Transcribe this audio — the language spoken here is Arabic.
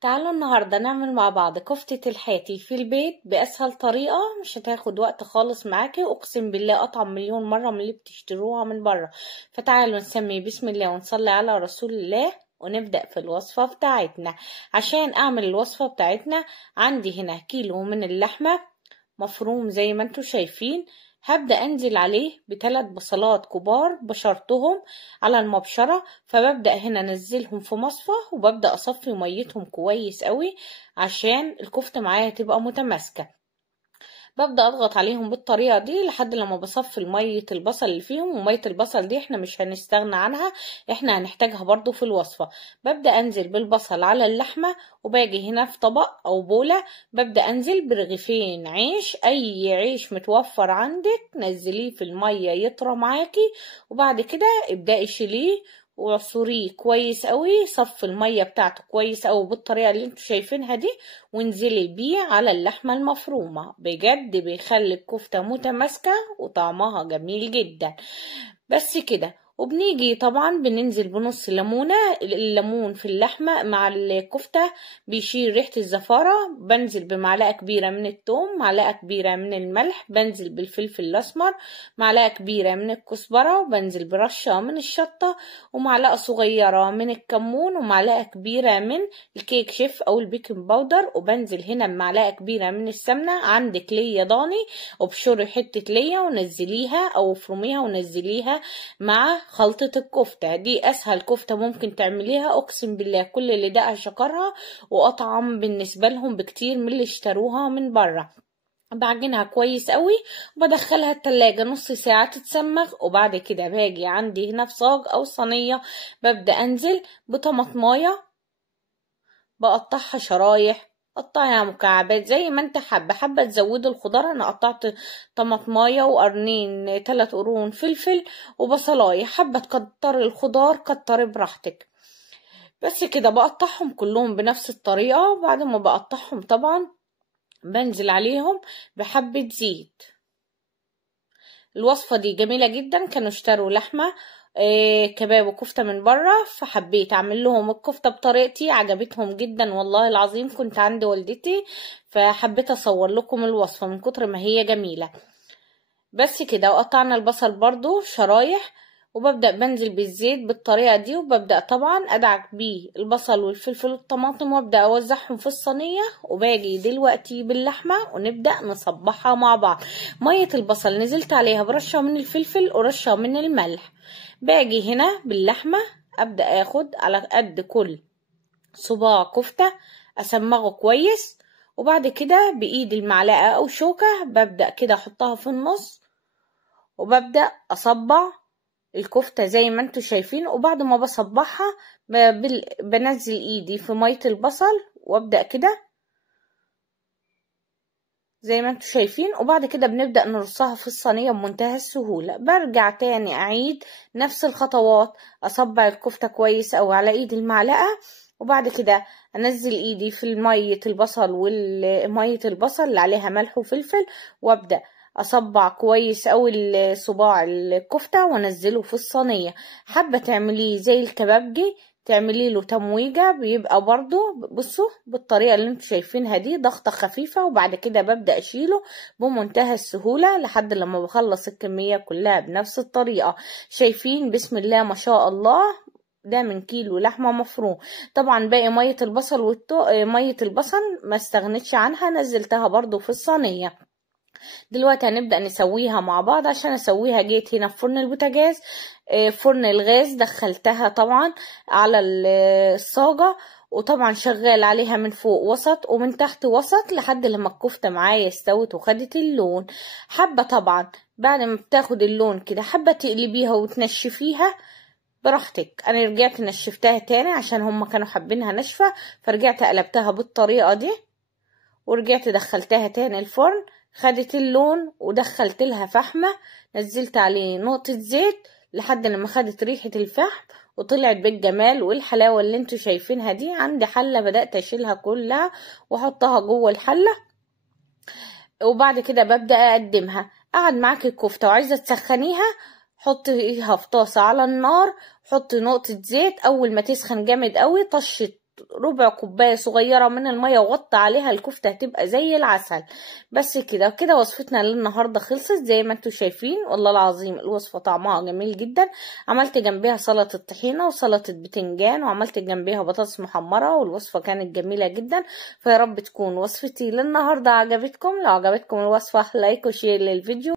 تعالوا النهاردة نعمل مع بعض كفتة الحاتي في البيت بأسهل طريقة. مش هتاخد وقت خالص معاكي، أقسم بالله أطعم مليون مرة من اللي بتشتروها من بره. فتعالوا نسمي بسم الله ونصلي على رسول الله ونبدأ في الوصفة بتاعتنا. عشان أعمل الوصفة بتاعتنا عندي هنا كيلو من اللحمة مفروم زي ما انتوا شايفين. هبدأ انزل عليه ب3 بصلات كبار بشرتهم على المبشرة، فببدأ هنا انزلهم في مصفى وببدأ اصفي ميتهم كويس قوي عشان الكفتة معايا تبقى متماسكة. ببدأ اضغط عليهم بالطريقة دي لحد لما بصفي مية البصل اللي فيهم، ومية البصل دي احنا مش هنستغنى عنها، احنا هنحتاجها برضو في الوصفة. ببدأ انزل بالبصل على اللحمة، وباجي هنا في طبق او بولة ببدأ انزل برغيفين عيش، اي عيش متوفر عندك نزليه في المية يطرى معاكي، وبعد كده ابدأي شيليه وعصريه كويس قوي، صف المية بتاعته كويس قوي بالطريقة اللي انتوا شايفينها دي، وانزلي بيه على اللحمة المفرومة. بجد بيخلي الكفتة متماسكة وطعمها جميل جدا. بس كده. وبنيجي طبعا بننزل بنص ليمونة، الليمون في اللحمة مع الكفتة بيشيل ريحة الزفارة. بنزل بمعلقة كبيرة من الثوم، معلقة كبيرة من الملح، بنزل بالفلفل الأسمر، معلقة كبيرة من الكزبرة، وبنزل برشة من الشطة، ومعلقة صغيرة من الكمون، ومعلقة كبيرة من الكيك شيف أو البيكنج باودر، وبنزل هنا بمعلقة كبيرة من السمنة. عندك ليا ضاني وبشري حتة ليا ونزليها أو افرميها ونزليها مع خلطة الكفتة دي. أسهل كفتة ممكن تعمليها، أقسم بالله كل اللي دقها شكرها، وأطعم بالنسبة لهم بكتير من اللي اشتروها من بره. بعجنها كويس قوي وبدخلها التلاجة نص ساعة تتسمغ، وبعد كده باجي عندي هنا في صاج أو صينية ببدأ أنزل بطماطماية بقطعها شرايح، قطعيها مكعبات زي ما انت حابة تزودي الخضار. انا قطعت طماطمايه وقرنين 3 قرون فلفل وبصلايه. حابة تكتري الخضار كتري براحتك. بس كده بقطعهم كلهم بنفس الطريقة. وبعد ما بقطعهم طبعا بنزل عليهم بحبة زيت. الوصفة دي جميلة جدا. كانوا اشتروا لحمة كباب وكفتة من بره، فحبيت اعمل لهم الكفتة بطريقتي، عجبتهم جدا والله العظيم. كنت عند والدتي فحبيت اصور لكم الوصفة من كتر ما هي جميلة. بس كده. وقطعنا البصل برضو شرايح، وببدأ بنزل بالزيت بالطريقة دي، وببدأ طبعا ادعك بيه البصل والفلفل والطماطم وابدأ اوزعهم في الصينية. وباجي دلوقتي باللحمة ونبدأ نصبحها مع بعض. مية البصل نزلت عليها برشة من الفلفل ورشة من الملح. باجي هنا باللحمة ابدأ اخد على قد كل صباع كفتة اسمغه كويس، وبعد كده بايد المعلقة او شوكة ببدأ كده احطها في النص، وببدأ اصبع الكفتة زي ما انتوا شايفين. وبعد ما بصبعها بنزل ايدي في مية البصل وابدأ كده زي ما انتوا شايفين، وبعد كده بنبدأ نرصها في الصينية بمنتهى السهولة. برجع تاني اعيد نفس الخطوات، اصبع الكفتة كويس او على ايد المعلقة، وبعد كده انزل ايدي في مية البصل والمية البصل اللي عليها ملح وفلفل، وابدأ اصبع كويس او صباع الكفتة وانزله في الصينية. حابة تعمليه زي الكبابجي تعملي له تمويجة، بيبقى برضو بصوا بالطريقة اللي انتوا شايفينها دي، ضغطة خفيفة، وبعد كده ببدأ اشيله بمنتهى السهولة لحد لما بخلص الكمية كلها بنفس الطريقة. شايفين بسم الله ما شاء الله، ده من كيلو لحمة مفروم. طبعا باقي مية البصل مية البصل ما استغنتش عنها، نزلتها برضو في الصينية. دلوقتي هنبدأ نسويها مع بعض. عشان اسويها جيت هنا في فرن البوتاجاز، فرن الغاز دخلتها طبعا على الصاجة، وطبعا شغال عليها من فوق وسط ومن تحت وسط لحد لما الكفتة معايا استوت وخدت اللون. حابة طبعا بعد ما بتاخد اللون كده حابة تقلبيها وتنشفيها براحتك. انا رجعت نشفتها تاني عشان هما كانوا حابينها ناشفة، فرجعت قلبتها بالطريقة دي ورجعت دخلتها تاني الفرن. خدت اللون ودخلت لها فحمة، نزلت عليه نقطة زيت لحد لما خدت ريحة الفحم وطلعت بالجمال والحلاوة اللي انتوا شايفينها دي. عندي حلة بدأت اشيلها كلها واحطها جوه الحلة، وبعد كده ببدأ اقدمها. قعد معاكي الكفتة وعايزة تسخنيها، حطيها في طاسة على النار، حطي نقطة زيت. اول ما تسخن جامد قوي طشة ربع كوباية صغيرة من المية وغطي عليها، الكفتة هتبقى زي العسل. بس كده كده وصفتنا للنهاردة خلصت زي ما انتوا شايفين. والله العظيم الوصفة طعمها جميل جدا. عملت جنبها سلطة طحينة وسلطة بتنجان، وعملت جنبها بطاطس محمرة، والوصفة كانت جميلة جدا. فيا رب تكون وصفتي للنهاردة عجبتكم. لو عجبتكم الوصفة لايك وشير للفيديو.